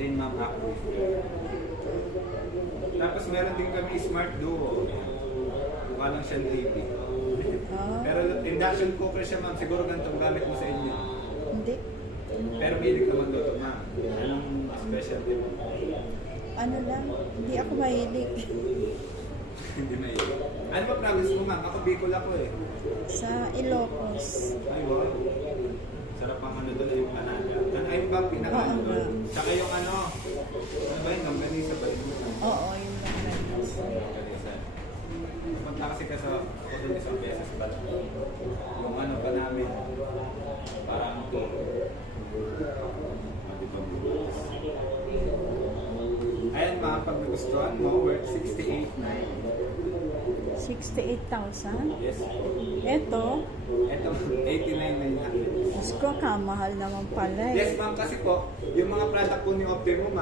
Yan ma'am, active. Tapos meron din kami Smart Duo. Walang siyang TV. Pero induction cooker siya ma'am, siguro ganitong gamit mo sa inyo. Hindi. Pero mahilig ka magluto ma'am. Anong specialty mo? Ano lang, hindi ako mahilig. Hindi mahilig. Ano ba promise mo ma'am? Ako Bicol ako eh. Sa Ilocos. Ay wow. Sarap ang ano doon yung Canada. Ay ba pinaka ano doon? Tsaka yung ano ba yung Gambanisa ba yun? Oo, yung Laganas. Gambanisa. Punta kasi ka sa ako doon isang beses pa lang. Yung ano pa namin parang to. Ayan ma'am, pag nagustuhan mo, worth 68,900. 68,000? Yes. Ito, Ito, 89,900. Diyos ko, kamahal naman pala eh. Yes ma'am, kasi po, yung mga product po ni Optimo ma'am,